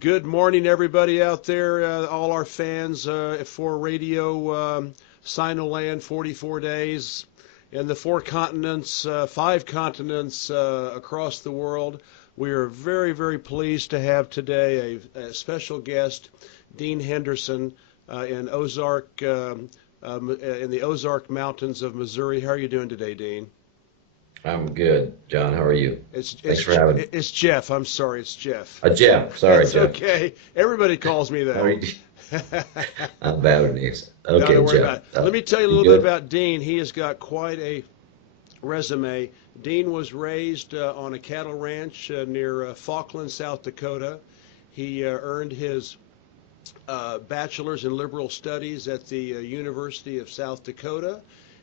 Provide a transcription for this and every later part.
Good morning, everybody out there, all our fans for Radio Sinoland 44 days in the four continents, five continents across the world. We are very, very pleased to have today a special guest, Dean Henderson, in the Ozark Mountains of Missouri. How are you doing today, Dean? I'm good, John. How are you? It's Thanks it's for having me. it's Jeff. I'm sorry, it's Jeff. Jeff. Sorry, That's Jeff. okay. Everybody calls me How are that. you? I'm bad with names. No, don't Okay, worry Jeff. about it. Let me tell you a You little bit good? about Dean. He has got quite a resume. Dean was raised on a cattle ranch near Falkland, South Dakota. He earned his bachelor's in liberal studies at the University of South Dakota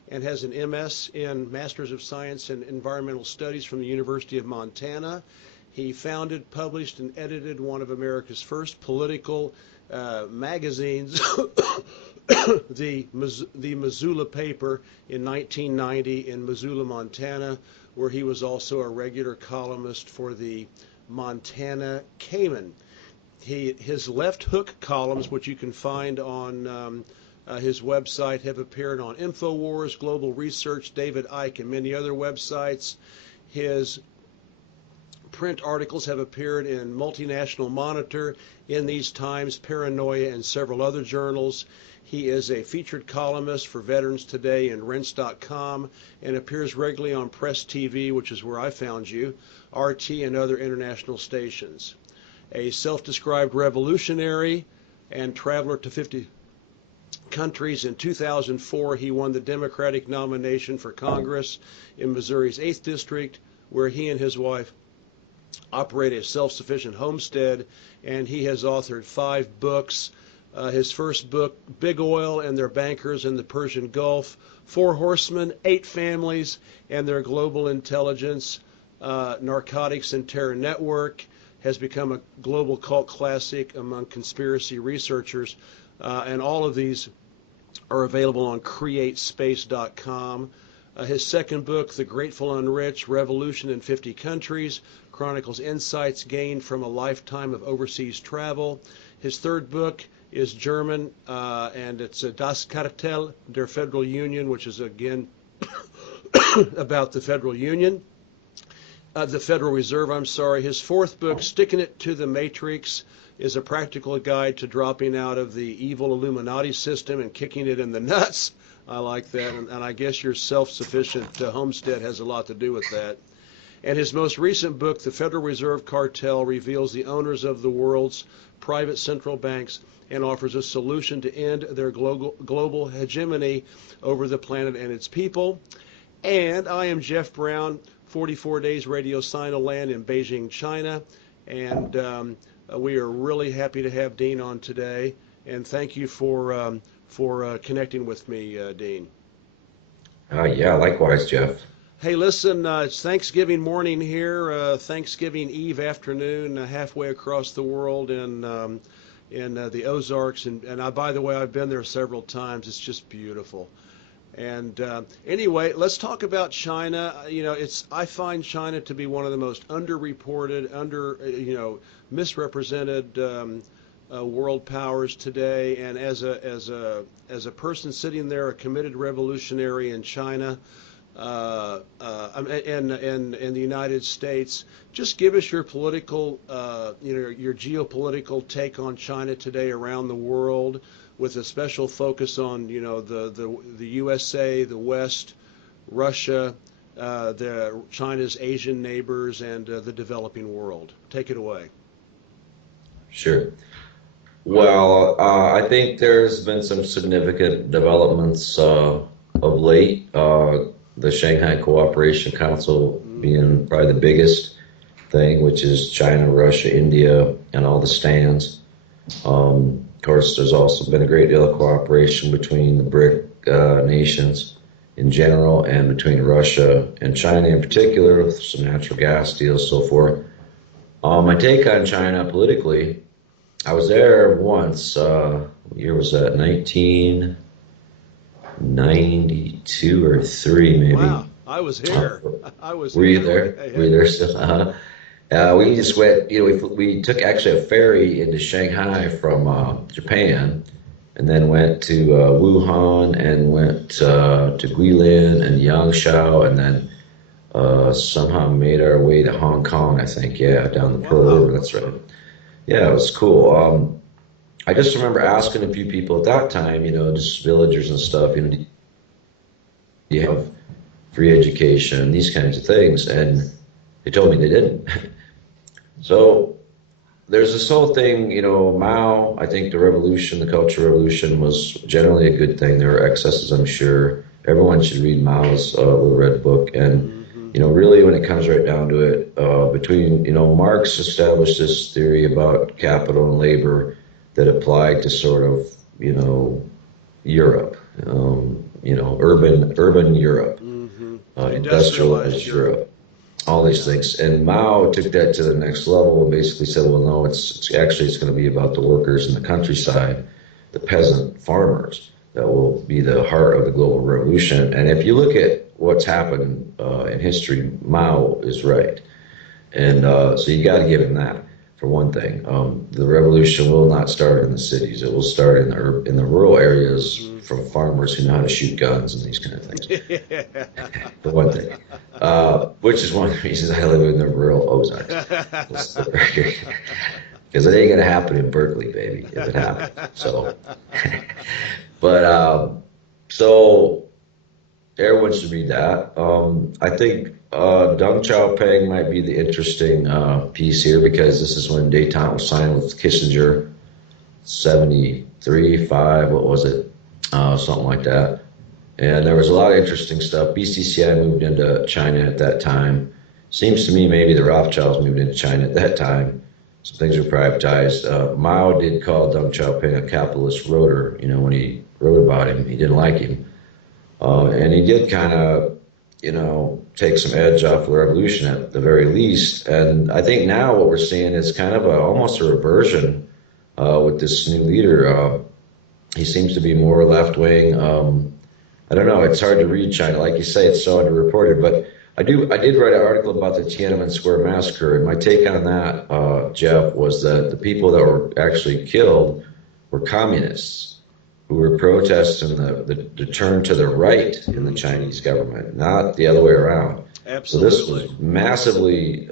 and has an MS in Master's of Science in Environmental Studies from the University of Montana. He founded, published, and edited one of America's first political magazines, the Missoula Paper, in 1990 in Missoula, Montana, where he was also a regular columnist for the Montana Cayman. His left hook columns, which you can find on his website, have appeared on InfoWars, Global Research, David Icke, and many other websites. His print articles have appeared in Multinational Monitor, In These Times, Paranoia, and several other journals. He is a featured columnist for Veterans Today and Rense.com and appears regularly on Press TV, which is where I found you, RT, and other international stations. A self-described revolutionary and traveler to 50 countries, in 2004 he won the Democratic nomination for Congress in Missouri's 8th District, where he and his wife operate a self-sufficient homestead, and he has authored 5 books. His first book, Big Oil and Their Bankers in the Persian Gulf, 4 Horsemen, 8 Families and Their Global Intelligence, Narcotics and Terror Network, has become a global cult classic among conspiracy researchers, and all of these are available on createspace.com. His second book, The Grateful Unrich, Revolution in 50 Countries, chronicles insights gained from a lifetime of overseas travel. His third book is German, and it's Das Kartell der Federal Union, which is, again, about the Federal Union. The Federal Reserve, I'm sorry. His fourth book, Sticking It to the Matrix, is a practical guide to dropping out of the evil Illuminati system and kicking it in the nuts. I like that, and I guess your self-sufficient homestead has a lot to do with that. And his most recent book, The Federal Reserve Cartel, reveals the owners of the world's private central banks and offers a solution to end their global hegemony over the planet and its people. And I am Jeff Brown, 44 Days Radio Sinoland in Beijing, China, and we are really happy to have Dean on today. And thank you for connecting with me, Dean. Yeah, likewise, Jeff. Hey, listen, it's Thanksgiving morning here, Thanksgiving Eve afternoon, halfway across the world in the Ozarks. And by the way, I've been there several times. It's just beautiful. And anyway, let's talk about China. I find China to be one of the most underreported, misrepresented world powers today. And as a person sitting there, a committed revolutionary in China, in the United States, just give us your political, your geopolitical take on China today around the world, with a special focus on, the USA, the West, Russia, China's Asian neighbors, and the developing world. Take it away. Sure. Well, I think there's been some significant developments of late. The Shanghai Cooperation Council being probably the biggest thing, which is China, Russia, India, and all the stands. Of course, there's also been a great deal of cooperation between the BRIC nations in general and between Russia and China in particular, with some natural gas deals, so forth. My take on China politically, I was there once. What year was that? 1992 or 3, maybe. Wow, I was here. I was Were you here. there? Were you there still? We just went, we took actually a ferry into Shanghai from Japan, and then went to Wuhan, and went to Guilin and Yangshan, and then somehow made our way to Hong Kong, I think. Yeah, down the Pearl River. That's right. Yeah, it was cool. I just remember asking a few people at that time, just villagers and stuff, do you have free education, these kinds of things, and they told me they didn't. So there's this whole thing, Mao, I think the revolution, the Cultural Revolution was generally a good thing. There were excesses, I'm sure. Everyone should read Mao's Little Red Book. And, really when it comes right down to it, Marx established this theory about capital and labor that applied to sort of, Europe, urban Europe, industrialized Europe. All these things. And Mao took that to the next level and basically said, well, no, it's going to be about the workers in the countryside, the peasant farmers, that will be the heart of the global revolution. And if you look at what's happened in history, Mao is right. And so you got to give him that, for one thing. The revolution will not start in the cities. It will start in the rural areas, from farmers who know how to shoot guns and these kind of things. For one thing. Which is one of the reasons I live in the rural Ozarks. Because it ain't going to happen in Berkeley, baby, if it happens. So, but, so everyone should read that. I think Deng Xiaoping might be the interesting piece here, because this is when détente was signed with Kissinger, 73, 5, what was it? Something like that. And there was a lot of interesting stuff. BCCI moved into China at that time. Seems to me maybe the Rothschilds moved into China at that time. Some things were privatized. Mao did call Deng Xiaoping a capitalist rotor, when he wrote about him. He didn't like him. And he did kind of, take some edge off the revolution at the very least. And I think now what we're seeing is kind of almost a reversion with this new leader. He seems to be more left-wing. I don't know. It's hard to read China. Like you say, it's so underreported. But I did write an article about the Tiananmen Square massacre, and my take on that, Jeff, was that the people that were actually killed were communists who were protesting the turn to the right in the Chinese government, not the other way around. Absolutely. So this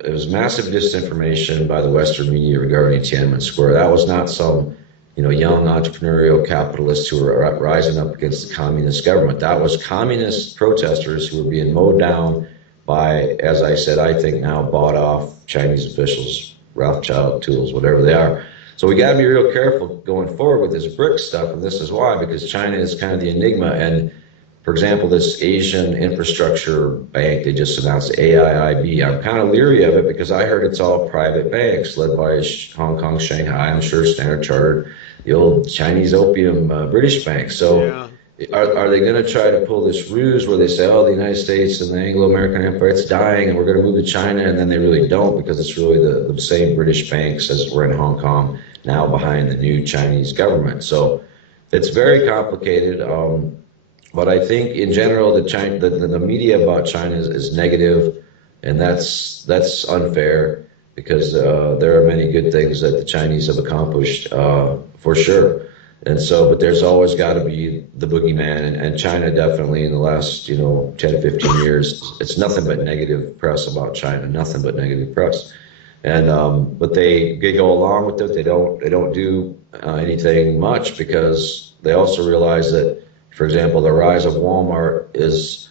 was massive disinformation by the Western media regarding Tiananmen Square. That was not some young entrepreneurial capitalists who were rising up against the communist government. That was communist protesters who were being mowed down by, as I said, I think now bought off Chinese officials, Rothschild tools, whatever they are. So we got to be real careful going forward with this BRICS stuff, and this is why, because China is kind of the enigma. And for example, this Asian Infrastructure Bank, they just announced AIIB. I'm kind of leery of it because I heard it's all private banks led by Hong Kong, Shanghai, I'm sure Standard Chartered, the old Chinese opium British bank. So are they going to try to pull this ruse where they say, oh, the United States and the Anglo-American Empire, it's dying and we're going to move to China, and then they really don't, because it's really the same British banks as were in Hong Kong now behind the new Chinese government. So it's very complicated. But I think in general, the media about China is negative, and that's unfair, because there are many good things that the Chinese have accomplished, for sure. And so, but there's always got to be the boogeyman, and China definitely in the last 10, 15 years, it's nothing but negative press about China, nothing but negative press. And but they go along with it. They don't do anything much, because they also realize that, for example, the rise of Walmart is,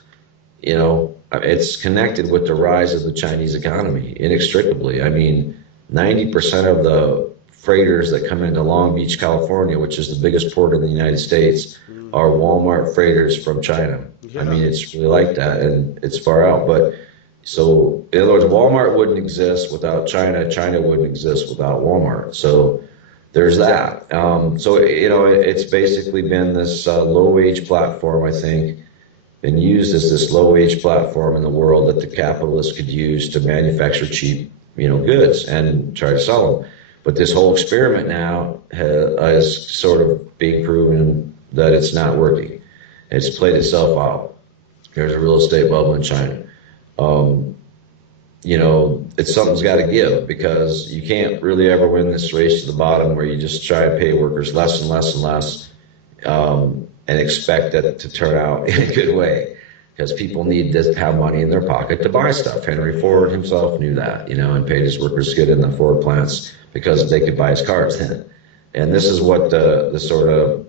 it's connected with the rise of the Chinese economy inextricably. I mean, 90% of the freighters that come into Long Beach, California, which is the biggest port in the United States, are Walmart freighters from China. Yeah. I mean, it's really like that, and it's far out. But so, in other words, Walmart wouldn't exist without China. China wouldn't exist without Walmart. So there's that. So, it's basically been this low-wage platform, I think, been used as this low-wage platform in the world that the capitalists could use to manufacture cheap, goods and try to sell them. But this whole experiment now is sort of being proven that it's not working. It's played itself out. There's a real estate bubble in China. it's something's got to give, because you can't really ever win this race to the bottom where you just try to pay workers less and less and less, and expect it to turn out in a good way, because people need to have money in their pocket to buy stuff. Henry Ford himself knew that, and paid his workers good in the Ford plants because they could buy his cars then. And this is what the sort of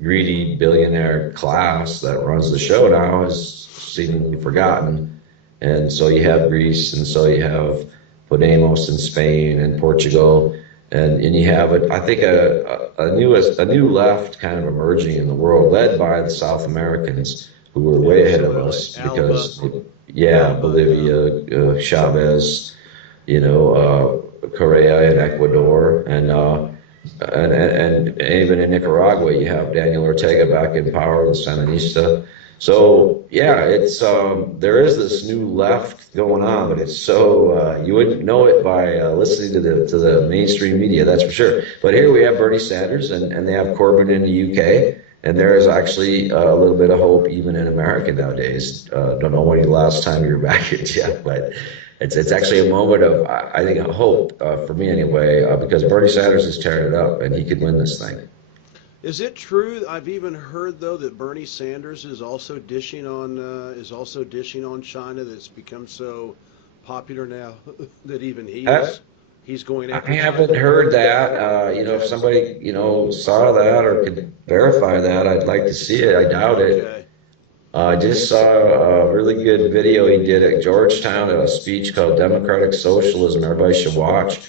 greedy billionaire class that runs the show now has seemingly forgotten. And so you have Greece, and so you have Podemos in Spain and Portugal, and you have, I think, a new left kind of emerging in the world, led by the South Americans, who were way ahead of us because, yeah, Bolivia, Chavez, Correa in Ecuador, and even in Nicaragua, you have Daniel Ortega back in power, the Sandinista. So yeah, it's there is this new left going on, but it's so you wouldn't know it by listening to the mainstream media, that's for sure. But here we have Bernie Sanders, and they have Corbyn in the UK, and there is actually a little bit of hope even in America nowadays. Don't know when the last time you were back here, Jeff, but it's actually a moment of, I think, a hope for me anyway, because Bernie Sanders is tearing it up, and he could win this thing. Is it true? I've even heard, though, that Bernie Sanders is also dishing on China. That's become so popular now that even he's going I after haven't China. heard that. If somebody, saw that or could verify that, I'd like to see it. I doubt it. Okay. I just saw a really good video he did at Georgetown, a speech called Democratic Socialism. Everybody should watch.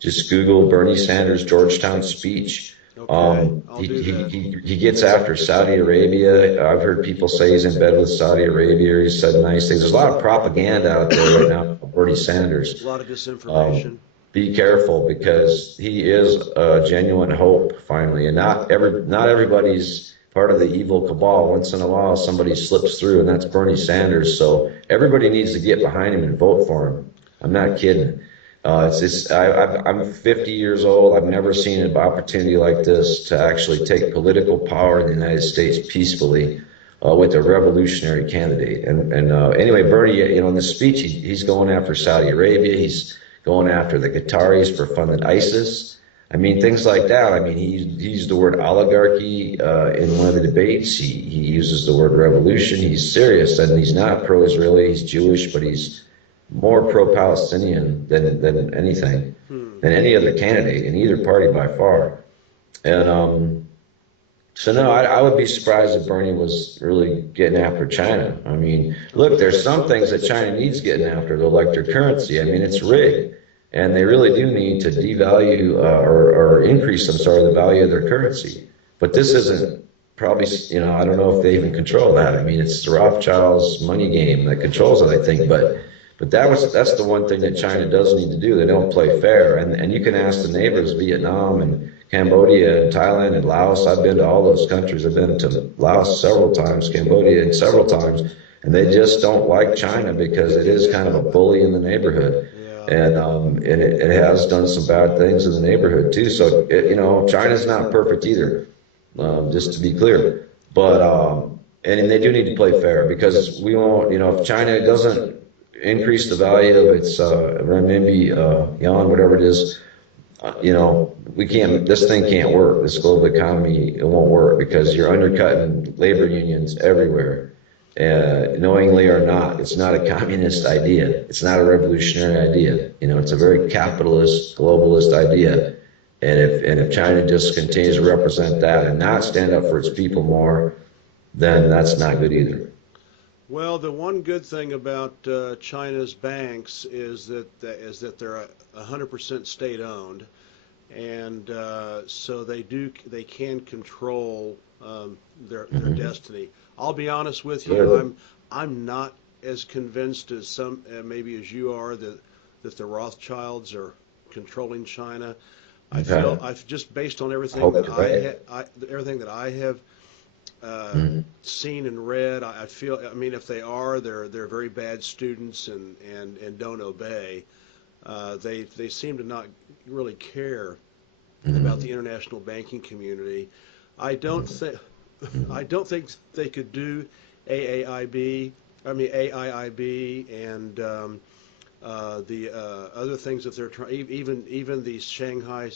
Just Google Bernie Sanders Georgetown speech. Okay. I'll do that. He gets after Saudi Arabia. I've heard people say he's in bed with Saudi Arabia. He said nice things. There's a lot of propaganda out there right now about Bernie Sanders. A lot of disinformation. Be careful, because he is a genuine hope finally, and not everybody's part of the evil cabal. Once in a while, somebody slips through, and that's Bernie Sanders. So everybody needs to get behind him and vote for him. I'm not kidding. I'm 50 years old. I've never seen an opportunity like this to actually take political power in the United States peacefully with a revolutionary candidate. And anyway, Bernie, in the speech, he's going after Saudi Arabia. He's going after the Qataris for funding ISIS. I mean, things like that. I mean, he used the word oligarchy in one of the debates. He uses the word revolution. He's serious, and he's not pro-Israeli. He's Jewish, but he's more pro-Palestinian than anything, than any other candidate in either party by far. And so no, I would be surprised if Bernie was really getting after China. I mean, look, there's some things that China needs getting after, though, like their currency. I mean, it's rigged, and they really do need to devalue or increase, the value of their currency. But this isn't probably, I don't know if they even control that. I mean, it's the Rothschilds' money game that controls it, I think, but that's the one thing that China does need to do. They don't play fair. And you can ask the neighbors, Vietnam and Cambodia and Thailand and Laos. I've been to all those countries. I've been to Laos several times, Cambodia several times, and they just don't like China because it is kind of a bully in the neighborhood. And it has done some bad things in the neighborhood too. So China's not perfect either, just to be clear. But and they do need to play fair, because we won't. If China doesn't increase the value of its renminbi, yuan, whatever it is, we can't. This thing can't work. This global economy, it won't work, because you're undercutting labor unions everywhere, knowingly or not. It's not a communist idea. It's not a revolutionary idea. It's a very capitalist, globalist idea. And if China just continues to represent that and not stand up for its people more, then that's not good either. Well, the one good thing about China's banks is that they're 100% state-owned, and so they can control their destiny. I'll be honest with you, I'm not as convinced as some maybe as you are that the Rothschilds are controlling China. I feel I've just based on everything that I have seen and read. I feel. I mean, if they are, they're very bad students and don't obey. They seem to not really care about the international banking community. I don't think they could do AIIB and The other things that they're trying, even the Shanghai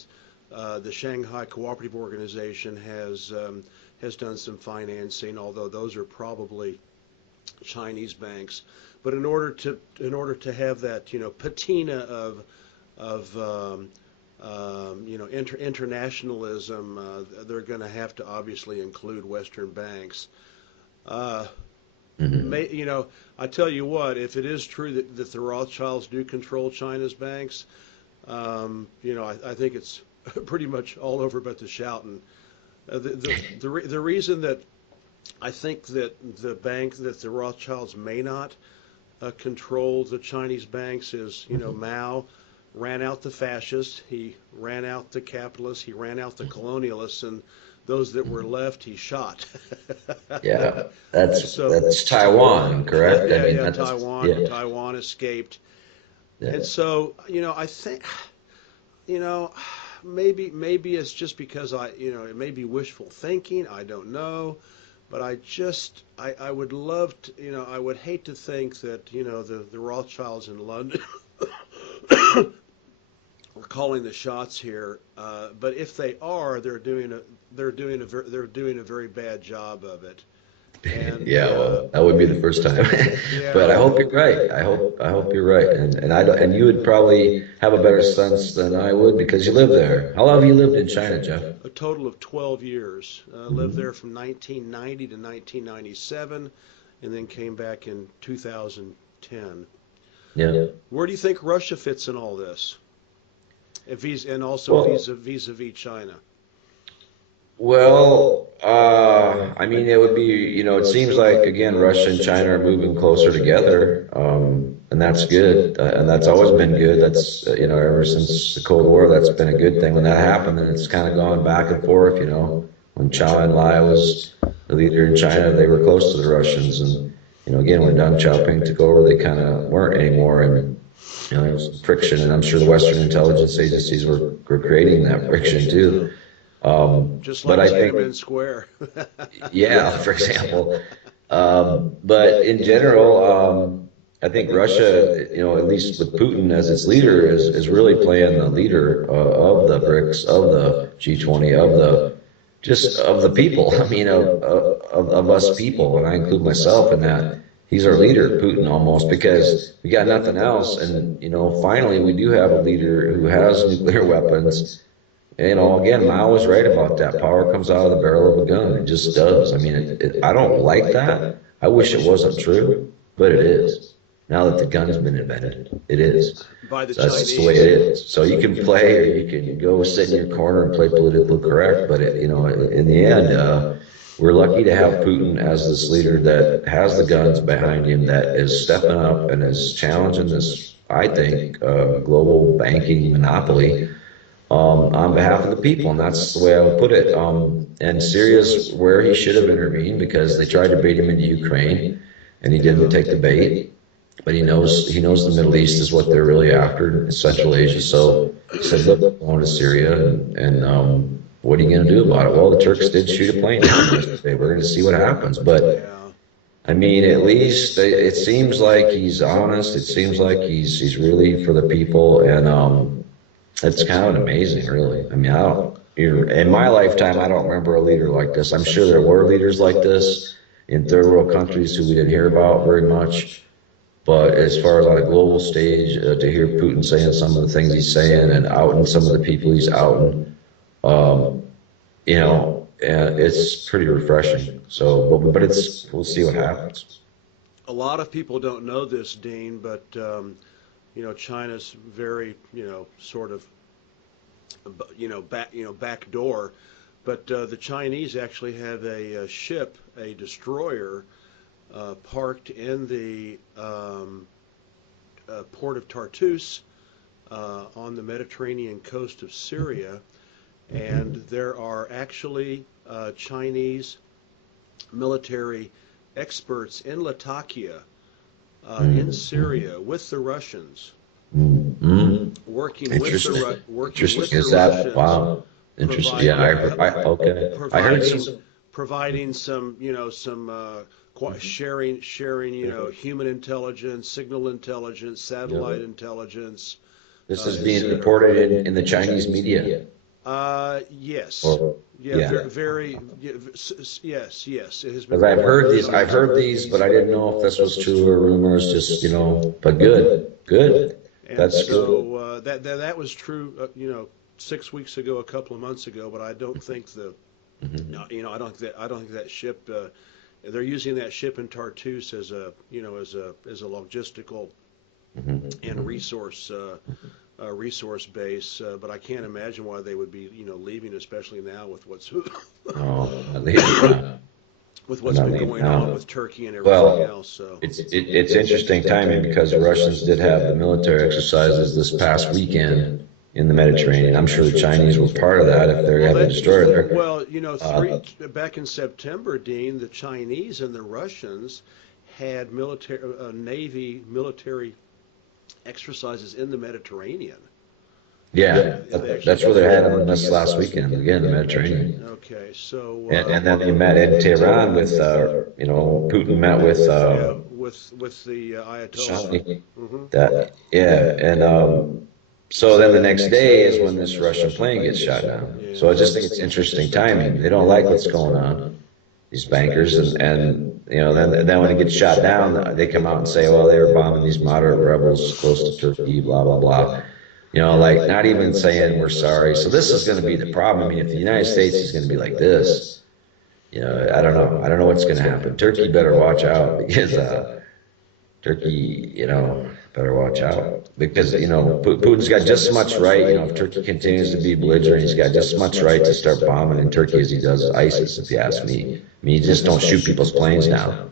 Cooperative Organization has done some financing, although those are probably Chinese banks. But in order to have that, patina of internationalism, they're going to have to obviously include Western banks. I tell you what, if it is true that the Rothschilds do control China's banks, I think it's pretty much all over but the shouting. The reason that I think that the Rothschilds may not control the Chinese banks is, Mao ran out the fascists, he ran out the capitalists, he ran out the colonialists, and those that were left, he shot. Yeah, that's Taiwan, correct? Yeah, Taiwan escaped. Yeah. And so, I think, maybe it's just because it may be wishful thinking, I don't know, but I would love to, I would hate to think that, the Rothschilds in London are calling the shots here, but if they are, they're doing a very bad job of it. And, yeah, well, that would be the first time. Yeah. But I hope you're right. I hope you're right. And you would probably have a better sense than I would because you live there. How long have you lived in China, Jeff? A total of 12 years. Lived there from 1990 to 1997, and then came back in 2010. Yeah. Where do you think Russia fits in all this? And also vis-a-vis China. Well, I mean, it would be, it seems like, again, Russia and China are moving closer together, and that's good, and that's always been good. That's, ever since the Cold War, that's been a good thing. When that happened, then it's kind of gone back and forth, When Chow En-lai was the leader in China, they were close to the Russians, and, again, when Deng Xiaoping took over, they kind of weren't anymore, and, there was friction, and I'm sure the Western intelligence agencies were creating that friction, too. Just like Tiananmen Square. Yeah, for example. But in general, I think Russia, at least with Putin as its leader, is really playing the leader of the BRICS, of the G20, of the people. I mean, of us people, and I include myself in that. He's our leader, Putin, almost, because we got nothing else. And, finally, we do have a leader who has nuclear weapons. Again, Mao was right about that. Power comes out of the barrel of a gun. It just does. I mean, I don't like that. I wish it wasn't true, but it is. Now that the gun has been invented, it is. By the So that's Chinese. just the way it is. So you can play, or you can go sit in your corner and play politically correct, but in the end, we're lucky to have Putin as this leader that has the guns behind him, that is stepping up and is challenging this, I think, global banking monopoly. On behalf of the people, and that's the way I would put it. And Syria's where he should have intervened because they tried to bait him into Ukraine, and he didn't take the bait. But he knows the Middle East is what they're really after, in Central Asia. So he said, "Look, we're going to Syria, and what are you going to do about it?" Well, the Turks did shoot a plane down yesterday. We're going to see what happens. But I mean, at least it seems like he's honest. It seems like he's really for the people, and it's kind of amazing, really. I mean, in my lifetime, I don't remember a leader like this. I'm sure there were leaders like this in third world countries who we didn't hear about very much. But as far as on a global stage, to hear Putin saying some of the things he's saying and outing some of the people he's outing, it's pretty refreshing. So, but we'll see what happens. A lot of people don't know this, Dean, but China's very, sort of, back door. But the Chinese actually have a ship, a destroyer, parked in the port of Tartus on the Mediterranean coast of Syria, and there are actually Chinese military experts in Latakia, in Syria, with the Russians, working with the Russians. Wow. Interesting. Yeah, okay. I heard some. Providing some, sharing, human intelligence, signal intelligence, satellite intelligence. This is being reported in the Chinese media. Yes. Yes. It has been. Because I've heard these, but I didn't know if this was true or rumors. Just but good. And That's so that was true. 6 weeks ago, a couple of months ago, but I don't think I don't think that ship. They're using that ship in Tartus as a logistical and resource base. But I can't imagine why they would be leaving, especially now with what's with what's been going on with Turkey and everything else. So it's interesting timing because the Russians did have the military exercises this past weekend in the Mediterranean. I'm sure the Chinese were part of that if they had a destroyer there. Well, back in September, Dean, the Chinese and the Russians had Navy military exercises in the Mediterranean. Yeah, that's where they had them this last weekend, again, the Mediterranean. Okay, so... and then they met in Tehran with, Putin met with... with the Ayatollah. So then the next day is when this Russian plane gets shot down. So I just think it's interesting timing. They don't like what's going on, these bankers, and then when it gets shot down, they come out and say, well, they were bombing these moderate rebels close to Turkey, blah, blah, blah. Not even saying we're sorry. So this is going to be the problem. I mean, if the United States is going to be like this, I don't know. I don't know what's going to happen. Turkey better watch out because Turkey, better watch out because, Putin's got just as much right, if Turkey continues to be belligerent, he's got just as much right to start bombing in Turkey as he does ISIS, if you ask me. I mean, you just don't shoot people's planes down.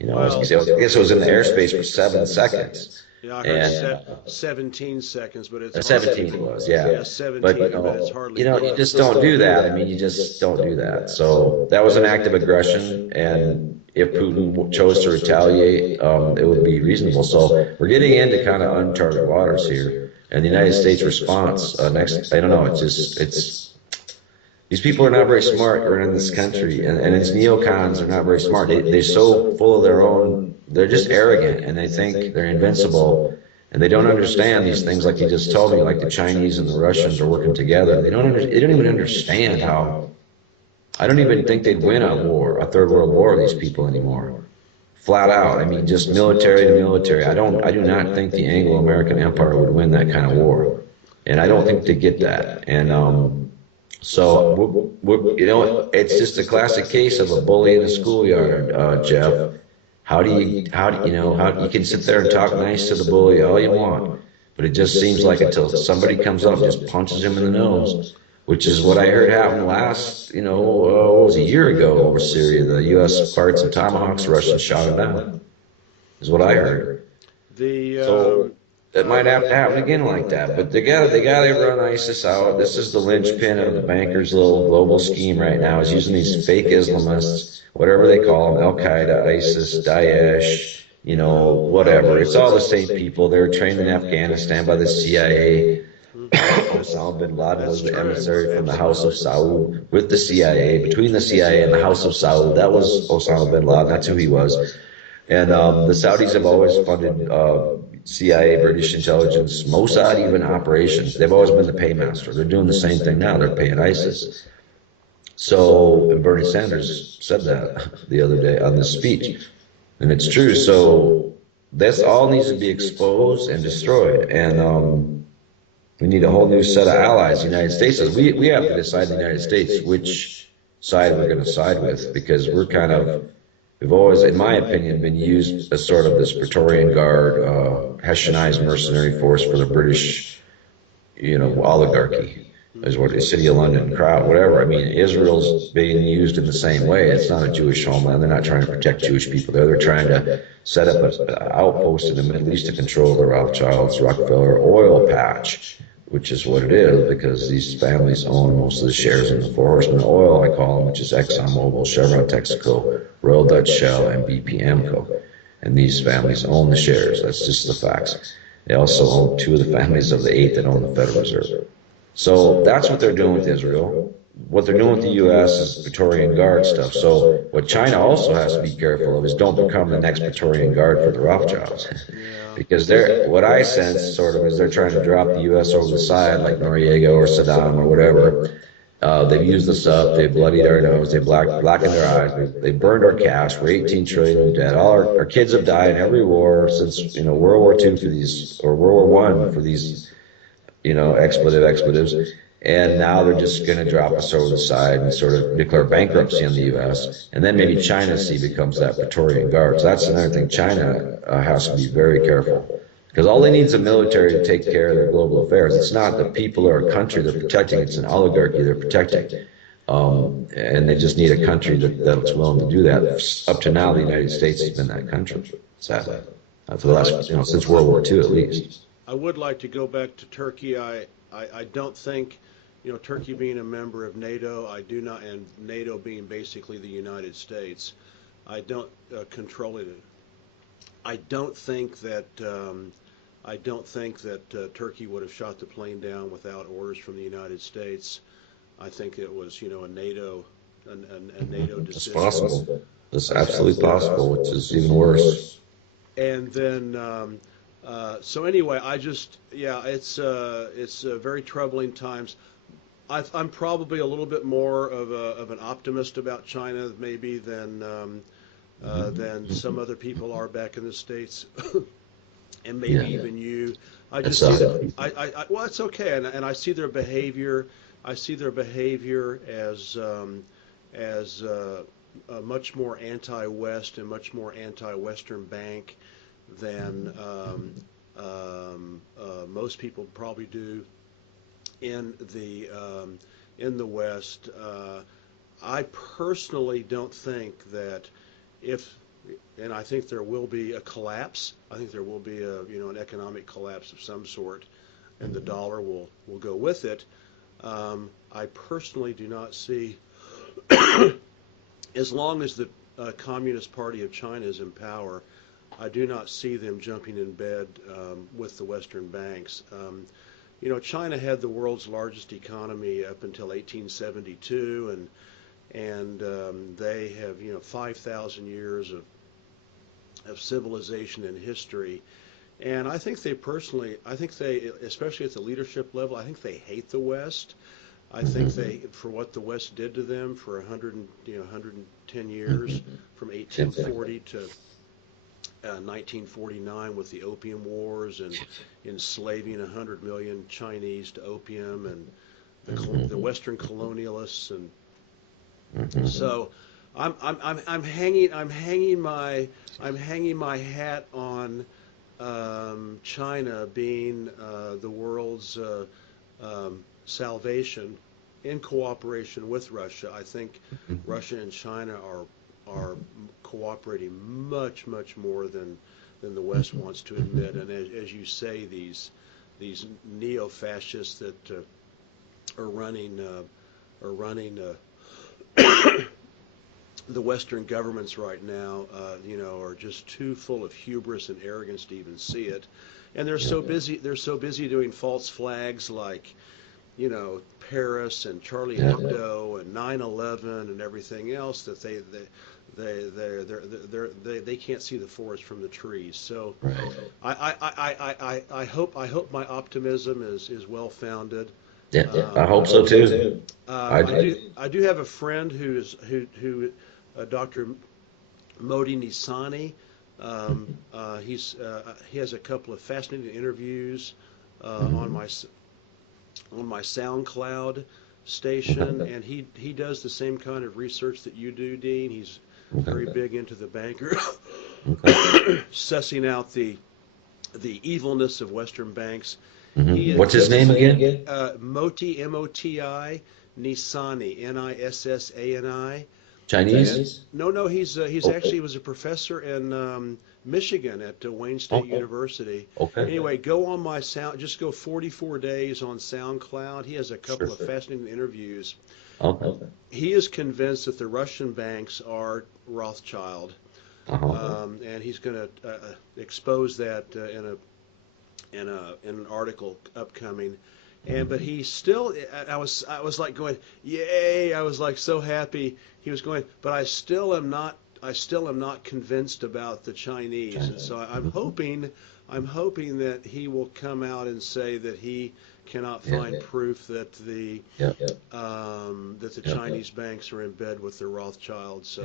I guess it was in the airspace for 7 seconds. Yeah, I heard 17 seconds, but it's 17 was, yeah. Yeah, 17, but it's hardly. You just don't do that. I mean, you just don't do that. So that was an act of aggression, and if Putin chose to retaliate, it would be reasonable. So we're getting into kind of uncharted waters here, and the United States response I don't know. It's these people are not very smart running this country, and these neocons are not very smart. They're so full of their own, they're just arrogant, and they think they're invincible, and they don't understand these things like you just told me, like the Chinese and the Russians are working together. They don't even understand how, I don't even think they'd win a war, a third world war, these people anymore. Flat out. I mean, just military to military. I do not think the Anglo-American Empire would win that kind of war, and I don't think they get that. And so, it's just a classic case of a bully in a schoolyard, Jeff. How do you can sit there and talk nice to the bully all you want, but it just seems like until somebody comes up and just punches him in the nose, which is what I heard happened last, what was a year ago over Syria. The U.S. fired some tomahawks, the Russians shot him down, is what I heard. So it might have to happen again like that, but they gotta run ISIS out. This is the linchpin of the bankers' little global scheme right now, is using these fake Islamists, whatever they call them, Al-Qaeda, ISIS, Daesh, whatever. It's all the same people. They were trained in Afghanistan by the CIA. Osama bin Laden was the emissary from the House of Saud with the CIA. Between the CIA and the House of Saud, that was Osama bin Laden. That's who he was. And the Saudis have always funded CIA, British intelligence, Mossad, even operations. They've always been the paymaster. They're doing the same thing now. They're paying ISIS. So, and Bernie Sanders said that the other day on this speech. And it's true. So this all needs to be exposed and destroyed. And we need a whole new set of allies. The United States says we have to decide in the United States which side we're going to side with, because we've always, in my opinion, been used as sort of this Praetorian Guard, Hessianized mercenary force for the British, oligarchy, is what the City of London crowd, whatever. I mean, Israel's being used in the same way. It's not a Jewish homeland. They're not trying to protect Jewish people there. They're trying to set up an outpost in the Middle East to control the Rothschilds, Rockefeller oil patch, which is what it is, because these families own most of the shares in the Four Horsemen of Oil, I call them, which is ExxonMobil, Chevron, Texaco, Royal Dutch Shell, and BP Amco. And these families own the shares. That's just the facts. They also own 2 of the families of the 8 that own the Federal Reserve. So that's what they're doing with Israel. what they're doing with the U.S. is Praetorian Guard stuff. So what China also has to be careful of is don't become the next Praetorian Guard for the Rothschilds. Yeah. Because what I sense sort of is they're trying to drop the U.S. over the side like Noriega or Saddam or whatever. They've used us up. They've bloodied our nose. They blackened their eyes. They burned our cash. We're 18 trillion in debt. All our kids have died in every war since World War II for these, or World War I for these expletives. And now they're just going to drop us over the side and sort of declare bankruptcy on the U.S. And then maybe China becomes that Praetorian Guard. So that's another thing. China has to be very careful. Because all they need is a military to take care of their global affairs. It's not the people or a country they're protecting, it's an oligarchy they're protecting. And they just need a country that's willing to do that. Up to now, the United States has been that country, sadly. For the last, since World War II at least. I would like to go back to Turkey. I don't think, Turkey being a member of NATO, I do not, and NATO being basically the United States, I don't controlling it. I don't think that Turkey would have shot the plane down without orders from the United States. I think it was, a NATO decision. It's possible. It's absolutely possible, which is even worse. And then, so anyway, it's very troubling times. I'm probably a little bit more of an optimist about China maybe than some other people are back in the States, and maybe even you. I just see well, it's okay, and I see their behavior. I see their behavior as much more anti-West and much more anti-Western bank than most people probably do in the West. I personally don't think that and I think there will be a collapse. I think there will be an economic collapse of some sort, and the dollar will go with it. I personally do not see, as long as the Communist Party of China is in power, I do not see them jumping in bed with the Western banks. China had the world's largest economy up until 1872, and they have 5,000 years of civilization and history. And I think they, especially at the leadership level, I think they hate the West. I think for what the West did to them for 110 years, from 1840 to 1949 with the Opium Wars and enslaving 100 million Chinese to opium, and the Western colonialists, and so I'm hanging my hat on China being the world's salvation in cooperation with Russia. I think Russia and China are cooperating much more than the West wants to admit. And as you say, these neo-fascists that are running the Western governments right now, are just too full of hubris and arrogance to even see it. And they're so busy doing false flags like, Paris and Charlie Hebdo and 9/11 and everything else, that they can't see the forest from the trees. So I hope my optimism is well founded. Yeah, I hope so too. I do have a friend who Dr. Modi Nisani. He has a couple of fascinating interviews on my SoundCloud station, and he does the same kind of research that you do, Dean. He's very big into the banker, sussing out the evilness of Western banks. What's his name again? Moti, M-O-T-I, Nisani, Nissani. Chinese? No, he's actually was a professor in Michigan at Wayne State University. Okay. Anyway, go on just go 44 days on SoundCloud. He has a couple of fascinating interviews. Okay. He is convinced that the Russian banks are Rothschild, and he's going to expose that in an article upcoming. but he still, I was like going, yay! I was like so happy. He was going, but I still am not convinced about the Chinese, and so I'm hoping that he will come out and say that he cannot find proof that the Chinese banks are in bed with the Rothschilds.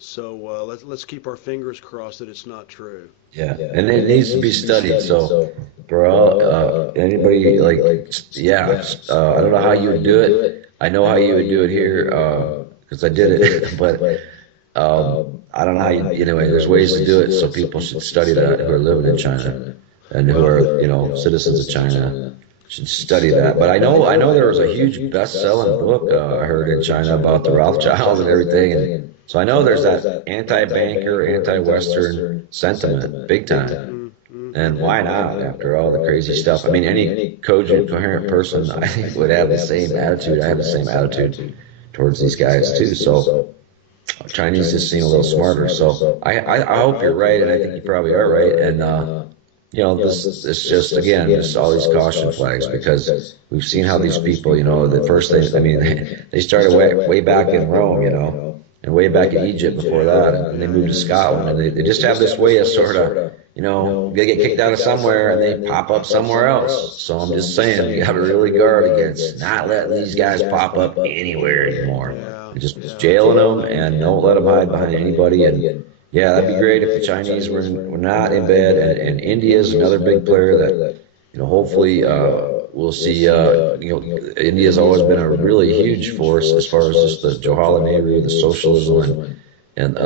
So let's keep our fingers crossed that it's not true. Yeah, and it needs to be studied. So, bro, anybody I don't know how you would do it. I know how you would do it here because I did it, but I don't know how you. Anyway, there's ways to do it. So people should study that who are living in China and who are citizens of China should study that. But I know there was a huge best-selling book I heard in China about the Rothschilds and everything, and so I know there's that anti-banker, anti-Western sentiment, big time. And why not? After all the crazy stuff, I mean, any cogent, coherent person, I think, would have the same attitude. I have the same attitude towards these guys too. So Chinese just seem a little smarter. So I hope you're right, and I think you probably are right. And this just, again, just all these caution flags, because we've seen how these people, the first thing, I mean, they started way back in Rome, and way back in Egypt before that, and they moved to Scotland, and they just have this way of sort of, they get kicked out of somewhere and they pop up somewhere else. So I'm just saying, you got to really guard against not letting these guys pop up anywhere anymore. Just jailing them and don't let them hide behind anybody. And yeah, that'd be great if the Chinese were not in bed. And India's another big player that, hopefully we'll see. India's always been a really huge force as far as just the Jawaharlal Nehru, the socialism, and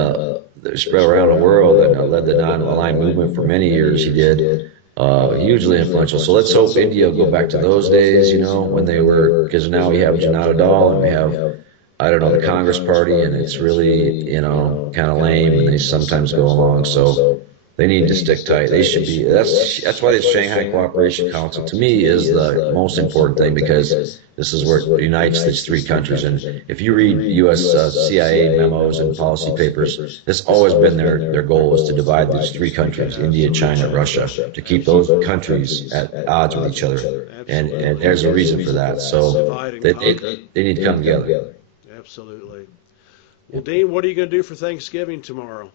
they're spread around the world, and led the non-aligned movement for many years. He did. Hugely influential. So let's hope India will go back to those days, when they were, because now we have Janata Dal and we have, I don't know, the Congress Party, and it's really, kind of lame, and they sometimes go along. So they need to stick tight. They should be. That's why the Shanghai Cooperation Council, to me, is the most important thing, because this is where it unites these three countries. And if you read U.S. CIA memos and policy papers, it's always been their goal is to divide these three countries, India, China, Russia, to keep those countries at odds with each other. And there's a reason for that. So they need to come together. Absolutely. Well, Dean, what are you going to do for Thanksgiving tomorrow?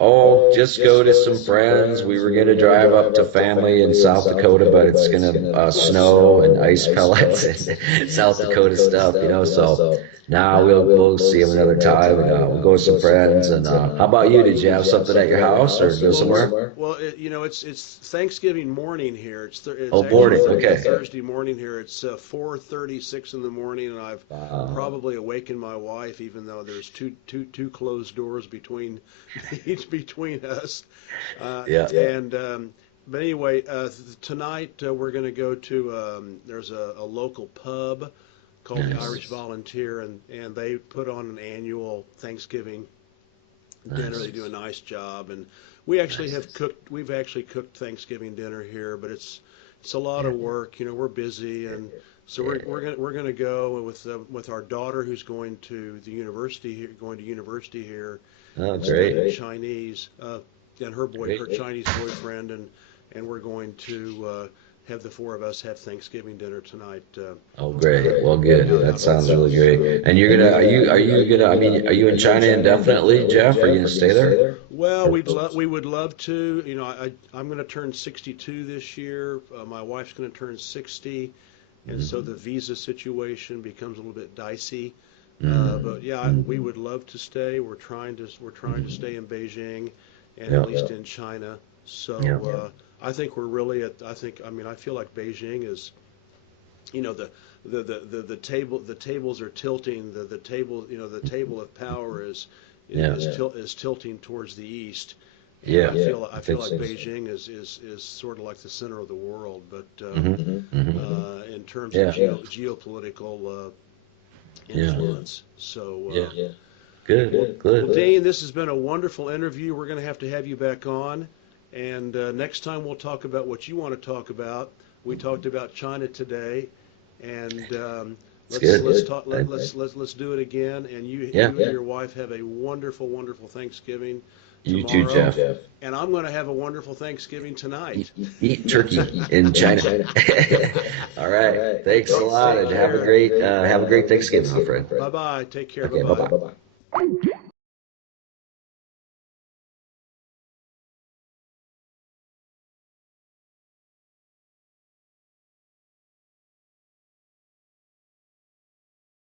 Oh, just go to some friends. We were going to drive up to family in South Dakota, but it's going to snow and ice pellets and South Dakota stuff, so now we'll see them another time, and we'll go with some friends. And how about you? Did you have something at your house or go somewhere? Well, it's Thanksgiving morning here. It's morning, okay. Thursday morning here. It's 4:36 in the morning, and I've probably awakened my wife, even though there's two closed doors between us. But anyway, tonight we're going to go to there's a local pub called the Irish Volunteer, and they put on an annual Thanksgiving dinner. They do a nice job, and we've actually cooked Thanksgiving dinner here, but it's a lot of work. We're busy, and so we're going to go with our daughter, who's going to university here. Oh, great. Chinese, and her Chinese boyfriend, and we're going to have the four of us have Thanksgiving dinner tonight. Oh, great. Well, good. That sounds really great. And are you in China indefinitely, Jeff? Are you gonna stay there? Well, we would love to. I'm going to turn 62 this year. My wife's going to turn 60, and so the visa situation becomes a little bit dicey. But yeah, we would love to stay. We're trying to stay in Beijing, and at least in China. So I think we're really I feel like Beijing is, the tables are tilting. The table of power is tilting towards the east. Yeah, I feel like Beijing is sort of like the center of the world, but in terms of geopolitical influence. So good. Well, Dean, this has been a wonderful interview. We're going to have you back on, and next time we'll talk about what you want to talk about. We talked about China today, and let's do it again. And you and your wife have a wonderful Thanksgiving. You tomorrow. too, Jeff. And I'm going to have a wonderful Thanksgiving tonight. Eat turkey in China. All right. Thanks a lot, and have a great Thanksgiving, my friend. Bye-bye. Take care. Okay, Bye-bye. bye-bye.